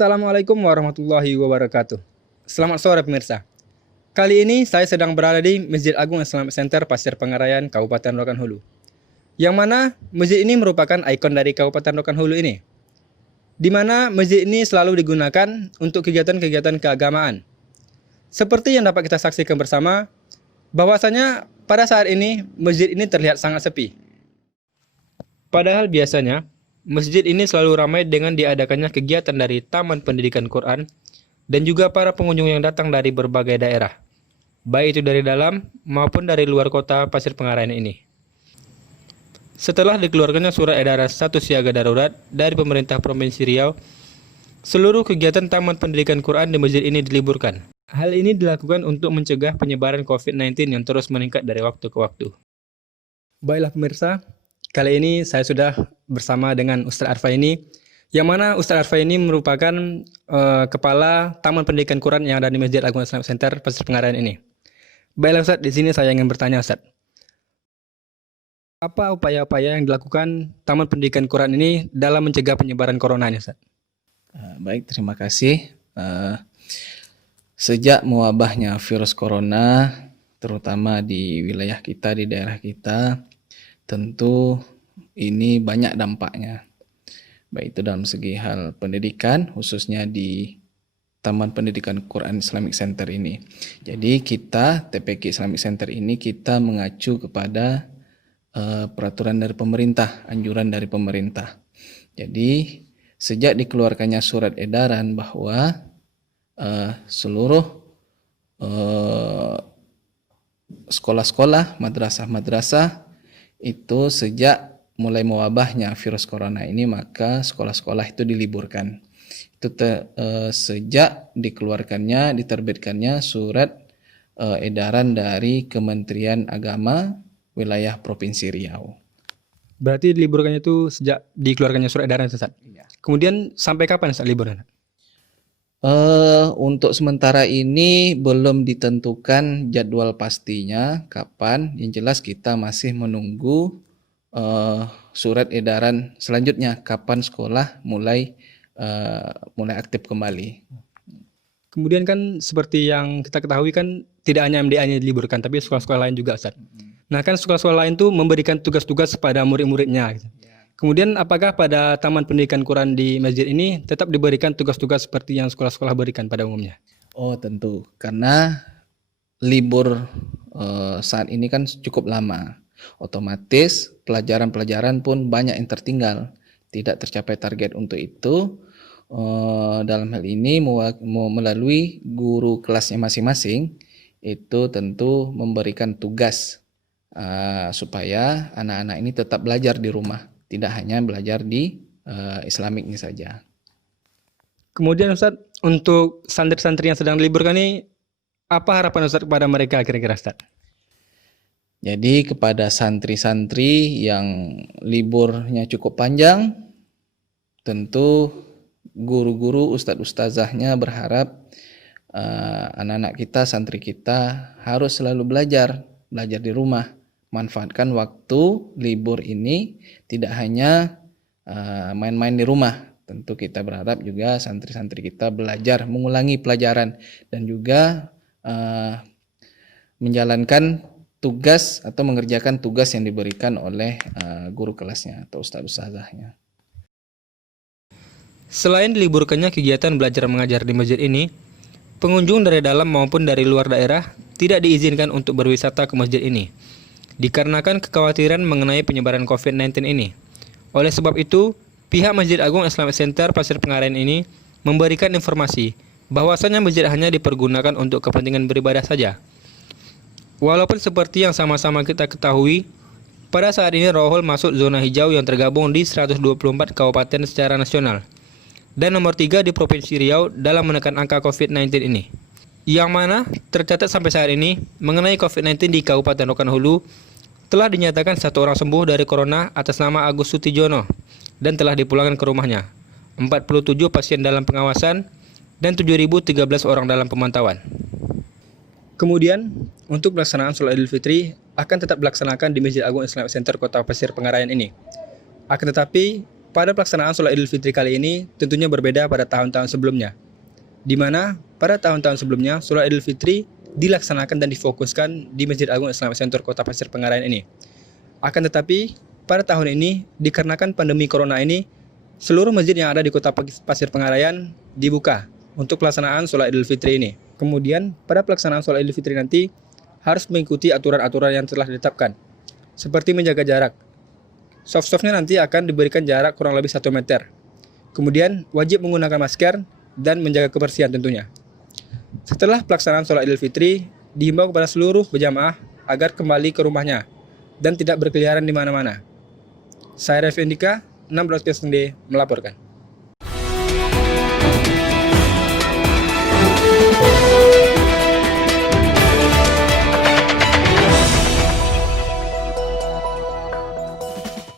Assalamualaikum warahmatullahi wabarakatuh. Selamat sore pemirsa. Kali ini saya sedang berada di Masjid Agung Islamic Center Pasir Pengarayan, Kabupaten Rokan Hulu. Yang mana masjid ini merupakan ikon dari Kabupaten Rokan Hulu ini. Di mana masjid ini selalu digunakan untuk kegiatan-kegiatan keagamaan. Seperti yang dapat kita saksikan bersama, bahwasanya pada saat ini masjid ini terlihat sangat sepi. Padahal biasanya masjid ini selalu ramai dengan diadakannya kegiatan dari Taman Pendidikan Quran dan juga para pengunjung yang datang dari berbagai daerah, baik itu dari dalam maupun dari luar kota Pasir Pengarayan ini. Setelah dikeluarkannya surat edaran status siaga darurat dari pemerintah Provinsi Riau, seluruh kegiatan Taman Pendidikan Quran di masjid ini diliburkan. Hal ini dilakukan untuk mencegah penyebaran COVID-19 yang terus meningkat dari waktu ke waktu. Baiklah pemirsa, kali ini saya sudah bersama dengan Ustadz Arfaini, yang mana Ustadz Arfaini merupakan kepala Taman Pendidikan Quran yang ada di Masjid Agung Islamic Center Pasir Pengarayan ini. Baiklah Ustadz, di sini saya ingin bertanya Ustadz, apa upaya-upaya yang dilakukan Taman Pendidikan Quran ini dalam mencegah penyebaran corona ini Ustadz? Baik, terima kasih. Sejak mewabahnya virus corona, terutama di wilayah kita, di daerah kita, tentu ini banyak dampaknya, baik itu dalam segi hal pendidikan, khususnya di Taman Pendidikan Quran Islamic Center ini. Jadi kita, TPQ Islamic Center ini, kita mengacu kepada peraturan dari pemerintah, anjuran dari pemerintah. Jadi sejak dikeluarkannya surat edaran bahwa seluruh sekolah-sekolah, madrasah-madrasah itu sejak mulai mewabahnya virus corona ini, maka sekolah-sekolah itu diliburkan. Itu sejak dikeluarkannya, diterbitkannya surat edaran dari Kementerian Agama wilayah Provinsi Riau. Berarti diliburkannya itu sejak dikeluarkannya surat edaran Ustadz? Iya. Kemudian sampai kapan Ustadz liburnya? Untuk sementara ini belum ditentukan jadwal pastinya kapan. Yang jelas kita masih menunggu surat edaran selanjutnya kapan sekolah mulai aktif kembali. Kemudian kan seperti yang kita ketahui kan tidak hanya MDA-nya diliburkan, tapi sekolah-sekolah lain juga Ustadz. Nah kan sekolah-sekolah lain tuh memberikan tugas-tugas kepada murid-muridnya. Gitu. Kemudian apakah pada Taman Pendidikan Quran di masjid ini tetap diberikan tugas-tugas seperti yang sekolah-sekolah berikan pada umumnya? Oh tentu, karena libur saat ini kan cukup lama. Otomatis pelajaran-pelajaran pun banyak yang tertinggal, tidak tercapai target. Untuk itu dalam hal ini melalui guru kelasnya masing-masing itu tentu memberikan tugas supaya anak-anak ini tetap belajar di rumah, tidak hanya belajar di Islamik ini saja. Kemudian Ustadz, untuk santri-santri yang sedang diliburkan ini, apa harapan Ustadz kepada mereka kira-kira Ustadz? Jadi kepada santri-santri yang liburnya cukup panjang, tentu guru-guru, ustadz-ustazahnya berharap anak-anak kita, santri kita harus selalu belajar di rumah. Manfaatkan waktu libur ini tidak hanya main-main di rumah. Tentu kita berharap juga santri-santri kita belajar, mengulangi pelajaran dan juga menjalankan tugas atau mengerjakan tugas yang diberikan oleh guru kelasnya atau ustadz-ustazahnya. Selain diliburkannya kegiatan belajar mengajar di masjid ini, pengunjung dari dalam maupun dari luar daerah tidak diizinkan untuk berwisata ke masjid ini, dikarenakan kekhawatiran mengenai penyebaran COVID-19 ini. Oleh sebab itu, pihak Masjid Agung Islamic Center Pasir Pengarayan ini memberikan informasi bahwasanya masjid hanya dipergunakan untuk kepentingan beribadah saja. Walaupun seperti yang sama-sama kita ketahui, pada saat ini Rohol masuk zona hijau yang tergabung di 124 kabupaten secara nasional dan nomor 3 di Provinsi Riau dalam menekan angka COVID-19 ini. Yang mana tercatat sampai saat ini mengenai COVID-19 di Kabupaten Rokan Hulu telah dinyatakan 1 orang sembuh dari corona atas nama Agus Sutijono dan telah dipulangkan ke rumahnya. 47 pasien dalam pengawasan dan 7.013 orang dalam pemantauan. Kemudian untuk pelaksanaan sholat Idul Fitri akan tetap dilaksanakan di Masjid Agung Islamic Center Kota Pasir Pengarayan ini. Akan tetapi pada pelaksanaan sholat Idul Fitri kali ini tentunya berbeda pada tahun-tahun sebelumnya, di mana pada tahun-tahun sebelumnya sholat Idul Fitri dilaksanakan dan difokuskan di Masjid Agung Islamic Center Kota Pasir Pengarayan ini. Akan tetapi, pada tahun ini, dikarenakan pandemi corona ini, seluruh masjid yang ada di Kota Pasir Pengarayan dibuka untuk pelaksanaan sholat Idul Fitri ini. Kemudian, pada pelaksanaan sholat Idul Fitri nanti, harus mengikuti aturan-aturan yang telah ditetapkan, seperti menjaga jarak. Soft-softnya nanti akan diberikan jarak kurang lebih 1 meter. Kemudian, wajib menggunakan masker dan menjaga kebersihan tentunya. Setelah pelaksanaan sholat Idul Fitri, dihimbau kepada seluruh berjamaah agar kembali ke rumahnya dan tidak berkeliaran di mana-mana. Saya Revi Indika, 16 melaporkan.